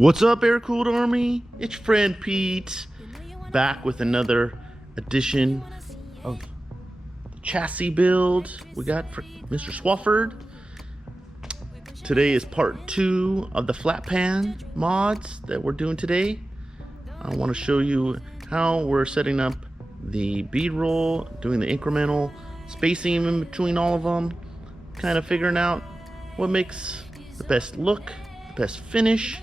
What's up, Airkewld Army? It's your friend Pete, back with another edition of the chassis build we got for Mr. Swafford. Today is part 2 of the flat pan mods that we're doing today. I want to show you how we're setting up the bead roll, doing the incremental spacing in between all of them, kind of figuring out what makes the best look, the best finish.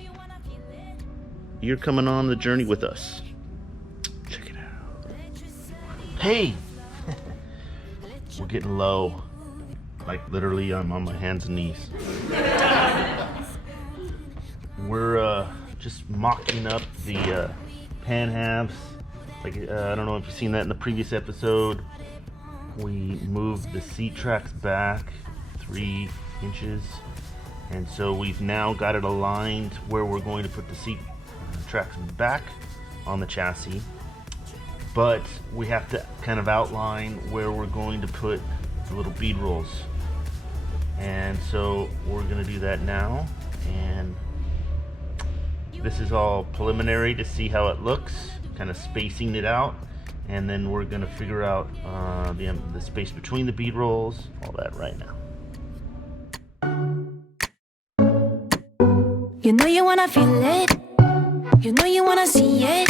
You're coming on the journey with us. Check it out. Hey! We're getting low. Like literally, I'm on my hands and knees. We're just mocking up the pan halves. Like I don't know if you've seen that in the previous episode. We moved the seat tracks back 3 inches. And so we've now got it aligned where we're going to put the seat tracks back on the chassis, but we have to kind of outline where we're going to put the little bead rolls, and so we're going to do that now. And this is all preliminary to see how it looks, kind of spacing it out, and then we're going to figure out the space between the bead rolls, all that right now. You know you wanna feel it. You know you wanna see it.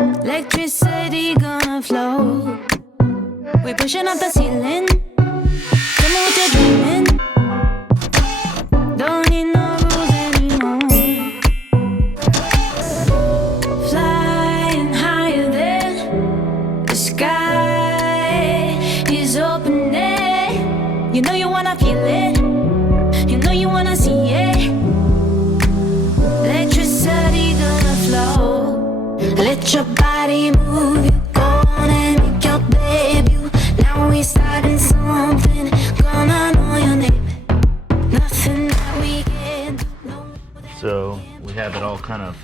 Electricity gonna flow. We're pushing up the ceiling. Tell me what you're dreaming. Don't need no rules anymore. Flying higher than the sky is opening. You know you wanna feel it. You know you wanna see it. Let your body move, you go on and make your debut. Now we starting something, gonna know your name. Nothing that we can do. So we have it all kind of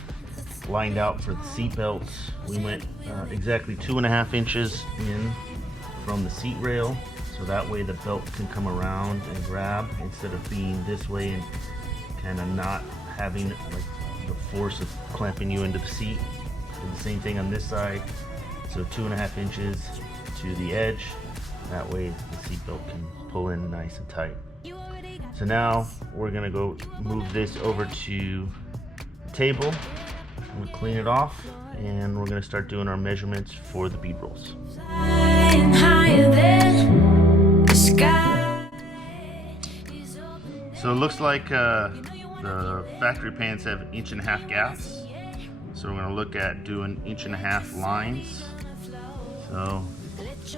lined out for the seat belts. We went exactly 2.5 inches in from the seat rail, so that way the belt can come around and grab instead of being this way and kind of not having like the force of clamping you into the seat. And the same thing on this side, so 2.5 inches to the edge, that way the seatbelt can pull in nice and tight. So now we're gonna go move this over to the table, we'll clean it off, and we're gonna start doing our measurements for the bead rolls. So it looks like the factory pans have 1.5 inch gaps. So we're going to look at doing 1.5 inch lines. So let's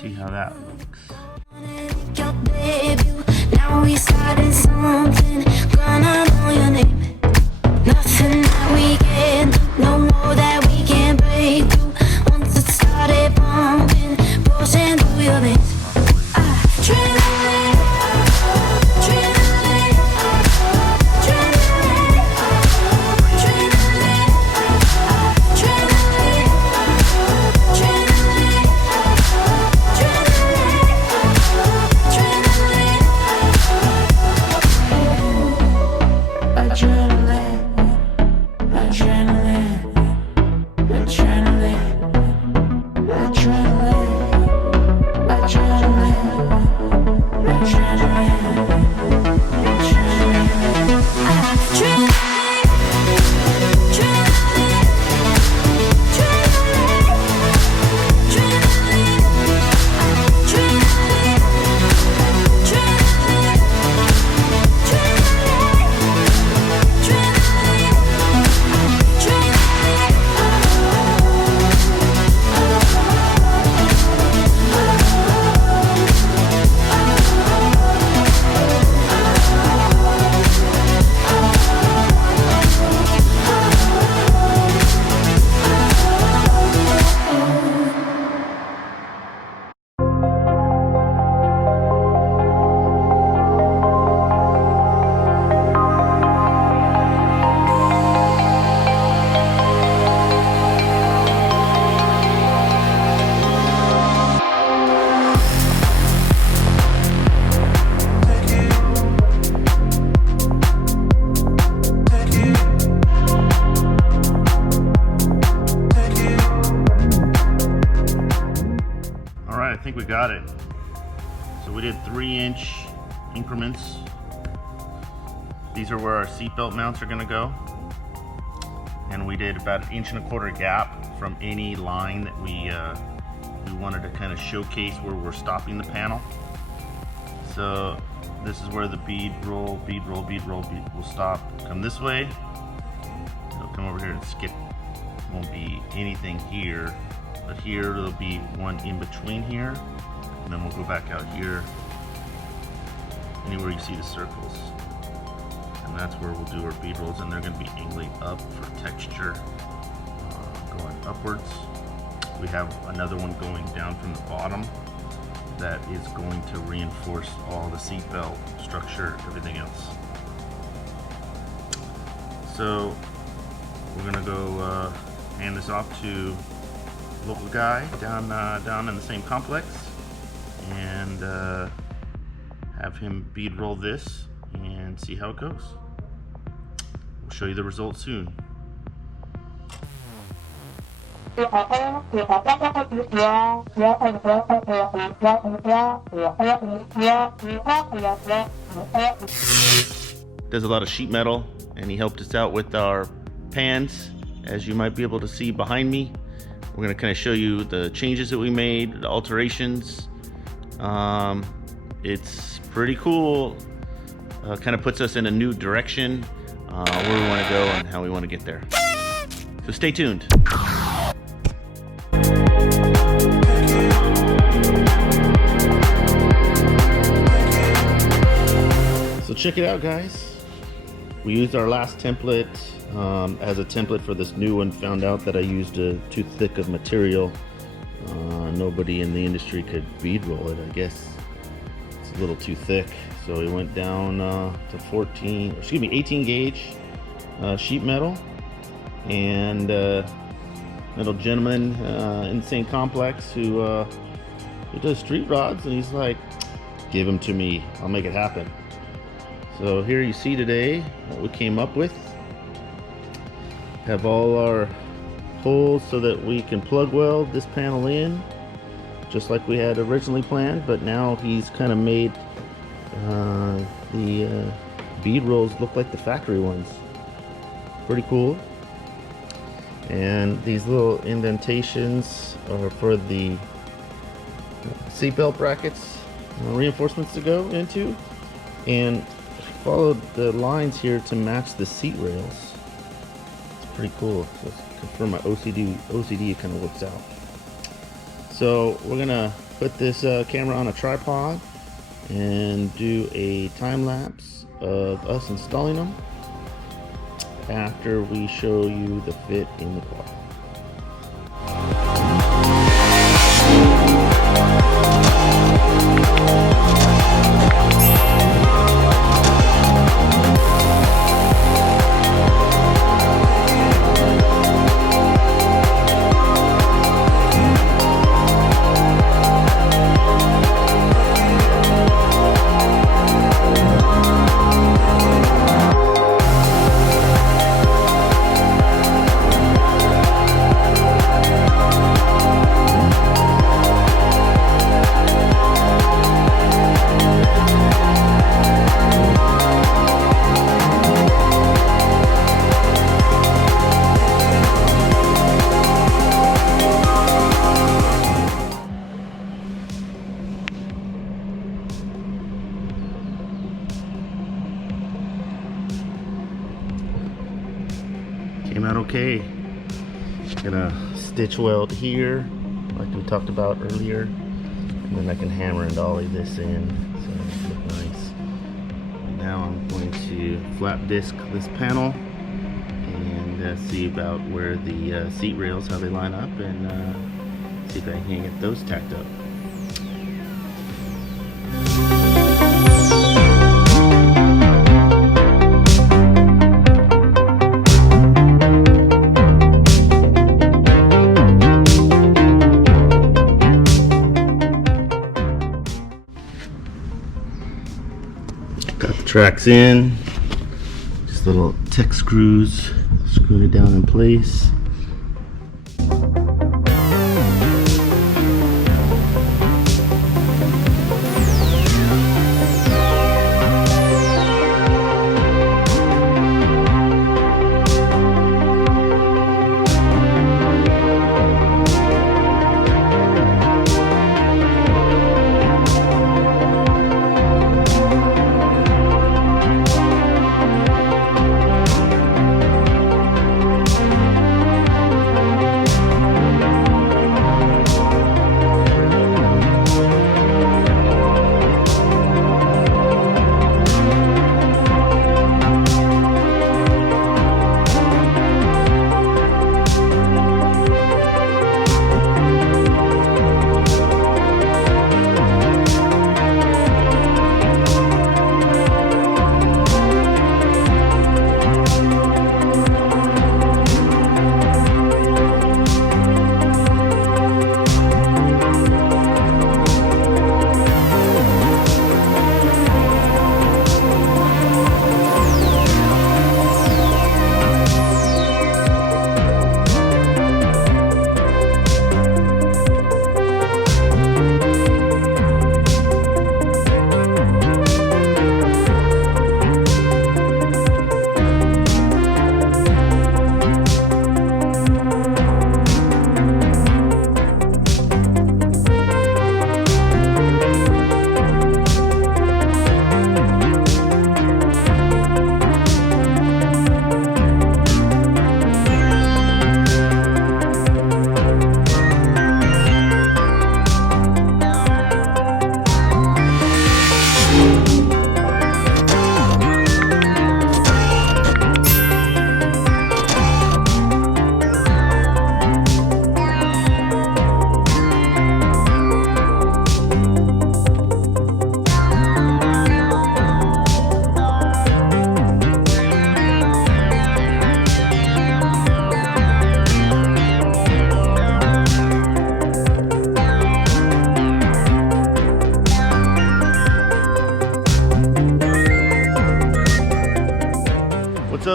see how that looks. Now we started something, gonna know your name. Nothing that we can do, no more that we can break through. Once it started pumping, pushing through your veins. I try right, I think we got it. So we did 3-inch increments. These are where our seatbelt mounts are gonna go. And we did about 1.25 inch gap from any line that we wanted to kind of showcase where we're stopping the panel. So this is where the bead roll will stop. Come this way, it'll come over here and skip. Won't be anything here, but here there'll be one in between here, and then we'll go back out here, anywhere you see the circles, and that's where we'll do our bead rolls, and they're going to be angling up for texture, going upwards. We have another one going down from the bottom that is going to reinforce all the seatbelt structure, everything else. So we're gonna go hand this off to a local guy down in the same complex, and have him bead roll this and see how it goes. We'll show you the results soon. Does a lot of sheet metal, and he helped us out with our pans, as you might be able to see behind me. We're going to kind of show you the changes that we made, the alterations. It's pretty cool. Kind of puts us in a new direction, where we want to go and how we want to get there. So stay tuned. So check it out, guys. We used our last template as a template for this new one. Found out that I used too thick of material. Nobody in the industry could bead roll it. I guess it's a little too thick. So we went down to 18 gauge sheet metal. And little gentleman in the same complex who does street rods, and he's like, give them to me, I'll make it happen. So here you see today what we came up with. Have all our holes so that we can plug weld this panel in, just like we had originally planned, but now he's kind of made the bead rolls look like the factory ones. Pretty cool. And these little indentations are for the seatbelt brackets, reinforcements to go into, and followed the lines here to match the seat rails. It's pretty cool. So for my OCD it kind of works out. So we're gonna put this camera on a tripod and do a time lapse of us installing them after we show you the fit in the car. Came out okay. Gonna stitch weld here like we talked about earlier, and then I can hammer and dolly this in so it'll look nice. Now I'm going to flat disc this panel and see about where the seat rails, how they line up, and see if I can get those tacked up. Got the tracks in, just little tech screws, screwing it down in place.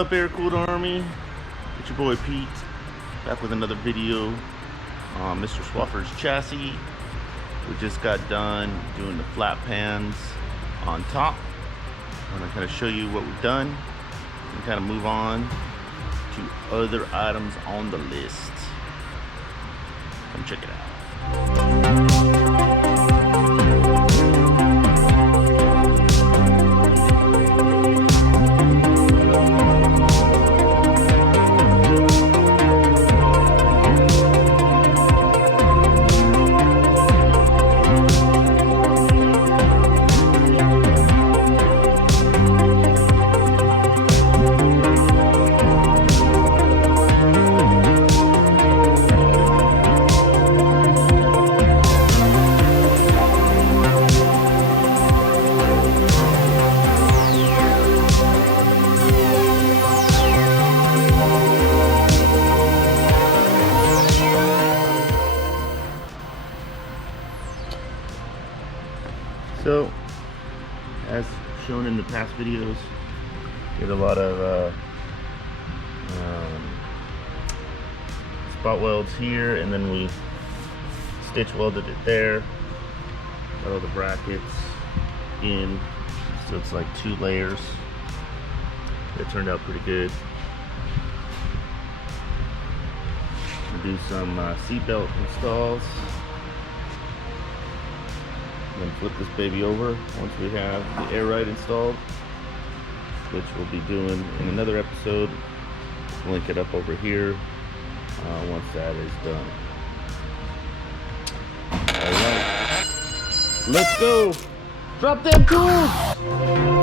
up, Airkewld Army? It's your boy Pete, back with another video on Mr. Swafford's chassis. We just got done doing the flat pans on top. I'm gonna kind of show you what we've done and kind of move on to other items on the list. Come check it out. So, as shown in the past videos, did a lot of spot welds here, and then we stitch welded it there. Got all the brackets in, so it's like 2 layers. It turned out pretty good. We'll do some seat belt installs. Then flip this baby over once we have the air ride installed, which we'll be doing in another episode. Link it up over here once that is done. Alright, let's go! Drop them tools!